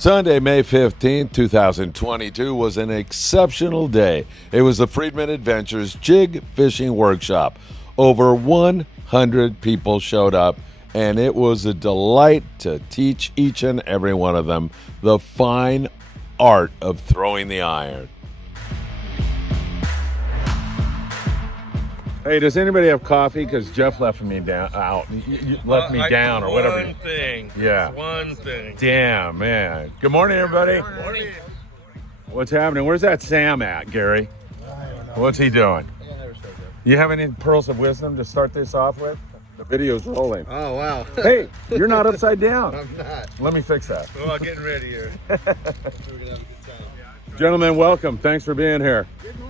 Sunday, May 15th, 2022 was an exceptional day. It was the Friedman Adventures Jig Fishing Workshop. Over 100 people showed up, and it was a delight to teach each and every one of them the fine art of throwing the iron. Hey, does anybody have coffee? Because Jeff left me down, left me down, or whatever. One thing. Yeah. One thing. Damn, man. Good morning, everybody. Good morning. What's happening? Where's that Sam at, Gary? What's he doing? You have any pearls of wisdom to start this off with? The video's rolling. Oh, wow. Hey, you're not upside down. I'm not. Let me fix that. Well, getting ready here. We're going to have a good time. Gentlemen, welcome. Thanks for being here. Good morning.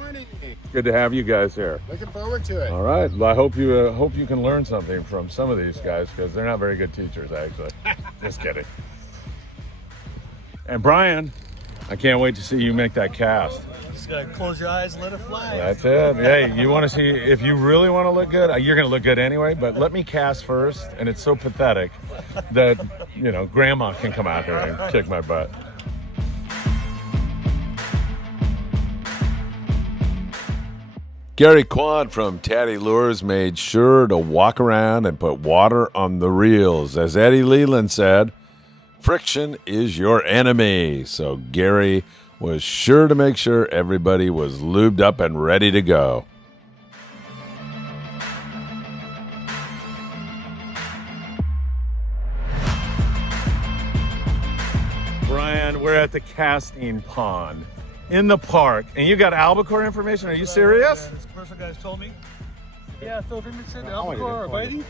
Good to have you guys here. Looking forward to it. All right. Well, I hope you can learn something from some of these guys because they're not very good teachers, actually. Just kidding. And Brian, I can't wait to see you make that cast. Just gotta close your eyes and let it fly. That's it. Hey, you want to see if you really want to look good? You're going to look good anyway. But let me cast first, and it's so pathetic that Grandma can come out here and kick my butt. Gary Quad from Tady Lures made sure to walk around and put water on the reels. As Eddie Leland said, friction is your enemy. So Gary was sure to make sure everybody was lubed up and ready to go. Brian, we're at the casting pond in the park, and you got albacore information? Are you serious? This commercial guys told me. Yeah, Phil Friedman said albacore or biting.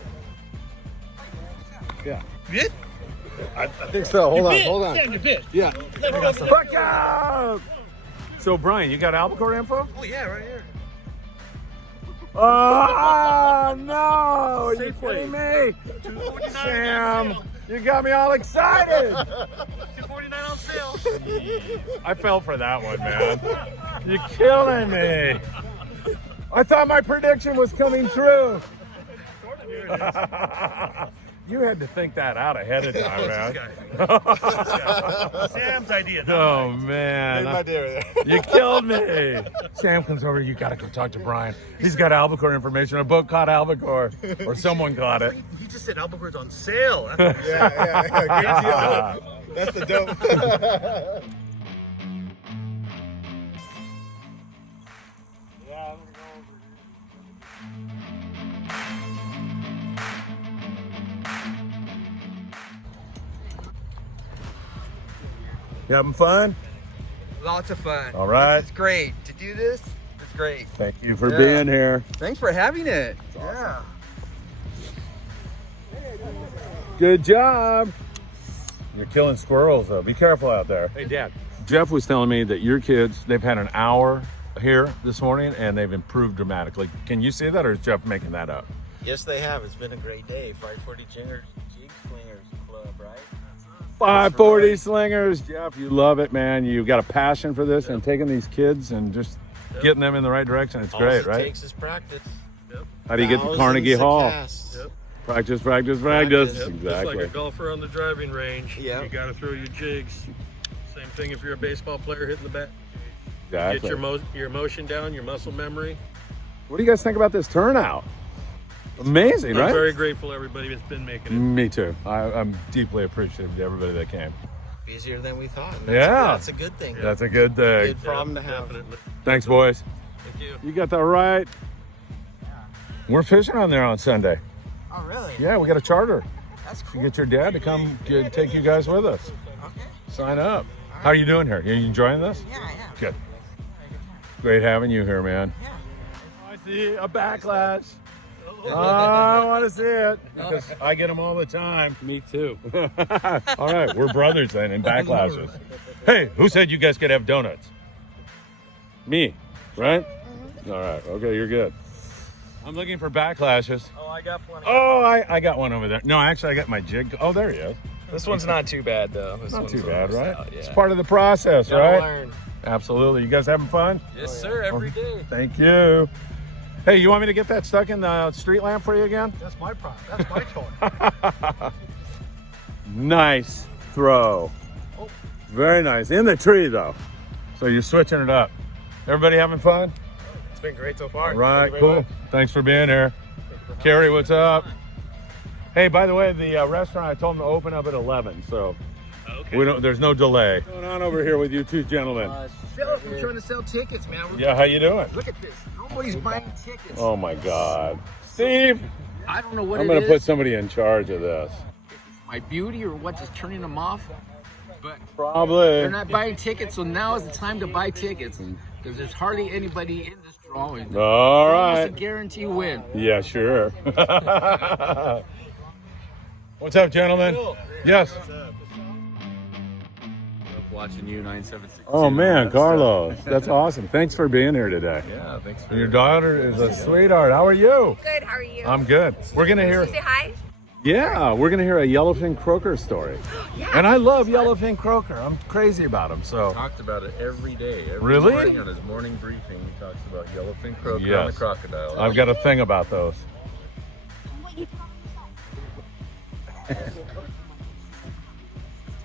Yeah. You bit? I think so. Hold on. Sam, you bit. Yeah. Fuck out! So, Brian, you got albacore info? Oh yeah, right here. Oh, no! You're Safely. kidding me! $2.49 Sam, on sale. you got me all excited! $2.49 on sale. I fell for that one, man. You're killing me. I thought my prediction was coming true. You had to think that out ahead of time, man. Sam's idea. Oh, man. Made my day with You killed me. Sam comes over. You got to go talk to Brian. He's got albacore information. A boat caught albacore, or someone caught it. He just said albacore's on sale. Yeah. That's the dope. You having fun? Lots of fun. All right. It's great. To do this, it's great. Thank you for Yeah. being here. Thanks for having it. Yeah. Good job. You're killing squirrels, though. Be careful out there. Hey, Dad. Jeff was telling me that your kids, they've had an hour here this morning and they've improved dramatically. Can you see that, or is Jeff making that up? Yes, they have. It's been a great day. 540 Jig Slingers Club, right? 540 Slingers. Jeff, you love it, man. You've got a passion for this and taking these kids and just getting them in the right direction. It's great, All it right? takes is practice. How do you get to Thousands Carnegie of Hall? casts. Yep. Practice, practice, practice. Yep. Just like Exactly. a golfer on the driving range. Yep. You got to throw your jigs. Same thing if you're a baseball player hitting the bat. Exactly. Get your emotion down, your muscle memory. What do you guys think about this turnout? Amazing, I'm right? very grateful everybody that's been making it. Me too. I'm deeply appreciative to everybody that came. Busier than we thought. And Yeah. That's a good thing. That's a good thing. Good problem to have. Definitely. Thanks, boys. Thank you. You got that right. We're fishing on there on Sunday. Oh, really? Yeah, we got a charter. That's You cool. get your dad to come take you guys with us. Okay. Sign up. How are you doing here? Are you enjoying this? Yeah, yeah. Good. Great having you here, man. Yeah. I see a backlash. I want to see it because I get them all the time. Me too. All right, we're brothers then in backlashes. Hey, who said you guys could have donuts? Me, right? All right, okay, you're good. I'm looking for backlashes. Oh, I got plenty. Oh, I got one over there. No, actually, I got my jig. Oh, there he is. This one's not too bad, though. This Not one's too bad, right? out, yeah. It's part of the process, Gotta right? learn. Absolutely. You guys having fun? Yes, sir. Every day. Thank you. Hey, you want me to get that stuck in the street lamp for you again? That's my problem. That's my toy. Nice throw. Very nice. In the tree, though. So you're switching it up. Everybody having fun? It's been great so far. All right, Thank you very cool. much. Thanks for being here. Carrie, what's up? Hey, by the way, the restaurant, I told them to open up at 11, so there's no delay. What's going on over here with you two gentlemen? We're trying to sell tickets, man. Yeah, how you doing? Look at this. Nobody's buying tickets. Oh, my God. Steve, I don't know what I'm it going to is. put somebody in charge of this. If it's my beauty or what's just turning them off. But Probably. they're not buying tickets, so now is the time to buy tickets. Because there's hardly anybody in this drawing. All It's a right. guarantee win. Yeah, sure. What's up, gentlemen? Yes. Watching you 976. Oh, man, Carlos. That's awesome. Thanks for being here today. Yeah, thanks for Your daughter is a sweetheart. How are you? Good, how are you? I'm good. We're going to hear... Say hi. Yeah, we're gonna hear a yellowfin croaker story, Yeah. and I love yellowfin croaker. I'm crazy about them. So talked about it every day. Every Really? morning on his morning briefing, he talks about yellowfin croaker and the Yes. crocodile. I've got a thing about those.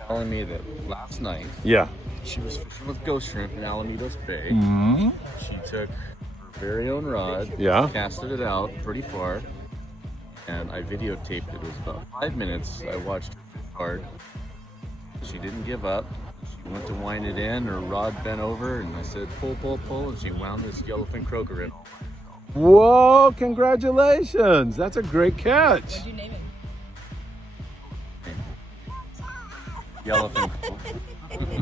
telling me that last night Yeah. she was fishing with ghost shrimp in Alamitos Bay. Mm-hmm. She took her very own rod, Yeah. casted it out pretty far, and I videotaped it. It was about 5 minutes. I watched her fish hard. She didn't give up. She went to wind it in, her rod bent over, and I said, pull, pull, pull, and she wound this yellowfin croaker in. Whoa! Congratulations. That's a great catch. What'd you name it? Yellowfin.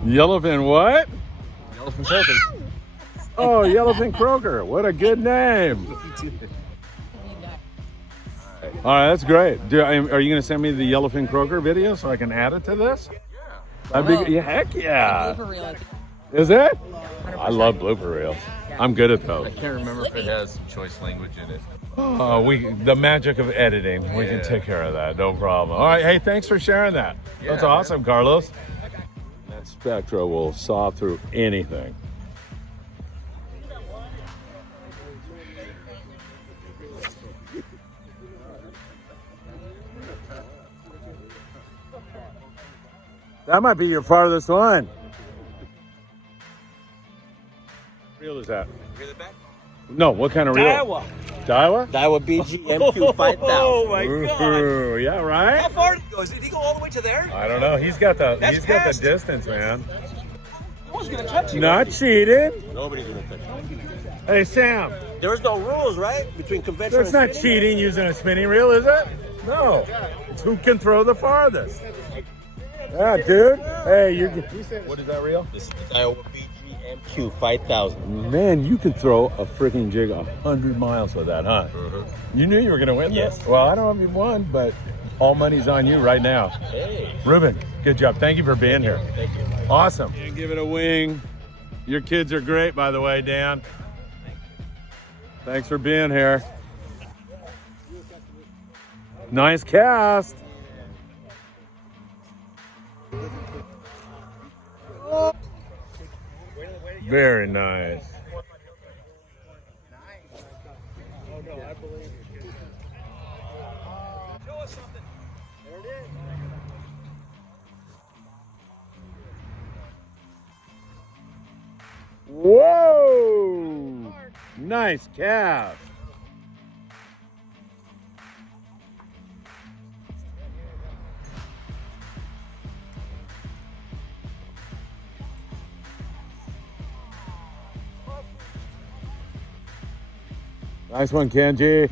Yellowfin what? Yellowfin croaker. Oh, yellowfin croaker. What a good name. All right, that's great. Are you going to send me the yellowfin croaker video so I can add it to this? Yeah. Heck yeah. Is it? I love blooper reels. I'm good at I those. can't remember if it has some choice language in it. Oh, the magic of editing. We can take care of that. No problem. All right. Hey, thanks for sharing that. That's Yeah, awesome, Carlos. That Spectra will saw through anything. That might be your farthest one. What reel is that? No, what kind of reel? Daiwa. Daiwa? Daiwa BG MQ 5000. Oh my Ooh, yeah, right? How far did he go? Did he go all the way to there? I don't know. He's got the fast. distance, man. No one's gonna touch you. Not cheating. Nobody's gonna touch it. Hey, Sam. There's no rules, right? Between conventional That's not and spinning? cheating using a spinning reel, is it? No. It's who can throw the farthest. Yeah, dude. Hey, what is that reel? This is the Daiwa BG MQ 5000. Man, you can throw a freaking jig 100 miles with that, huh? You knew you were going to win Yes. this? Well, I don't know if you won, but all money's on you right now. Hey. Ruben, good job. Thank you for being here. Thank you. Awesome. Give it a wing. Your kids are great, by the way, Dan. Thanks for being here. Nice cast. Very nice. Whoa! Nice cast. Nice one, Kenji.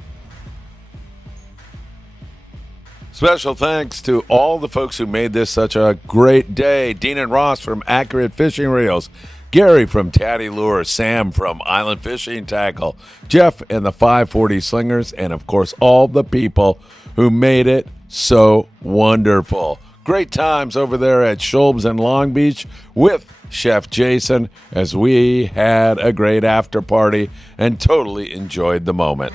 Special thanks to all the folks who made this such a great day. Dean and Ross from Accurate Fishing Reels, Gary from Tady Lure, Sam from Island Fishing Tackle, Jeff and the 540 Slingers, and of course all the people who made it so wonderful. Great times over there at Scholbs in Long Beach with Chef Jason as we had a great after party and totally enjoyed the moment.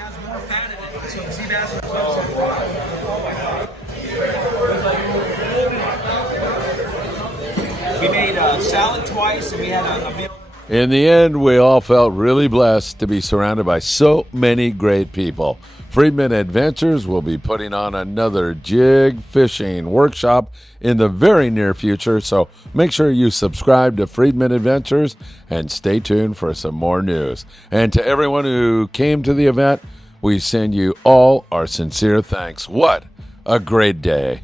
We made salad twice, and we had a meal. In the end, we all felt really blessed to be surrounded by so many great people. Friedman Adventures will be putting on another jig fishing workshop in the very near future, so make sure you subscribe to Friedman Adventures and stay tuned for some more news. And to everyone who came to the event, we send you all our sincere thanks. What a great day.